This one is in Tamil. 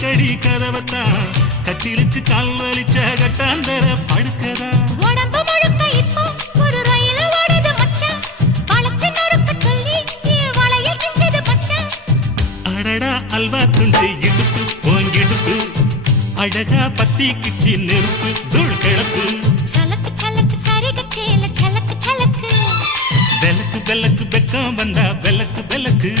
திறக்கடி கதவத்தான் கட்டிலுக்கு கால் வலிச்ச கட்டாந்தர படுக்கதா உடம்பு முழுக்க இப்போ ஒரு ரயில் ஓடுது மச்சான் வளைச்சு நொறுக்க சொல்லி என் வளையல் கிஞ்சது மச்சான் அடடா அல்வா துண்டு இடுப்பு போங்கிடுப்பு அழகா பத்தி கிச்சி நெருப்பு தூள் கிளப்பு சலக்கு சலக்கு சரிக சேல சலக்கு சலக்கு வெலக்கு வெலக்கு வெக்கம் வந்தா வெலக்கு வெலக்கு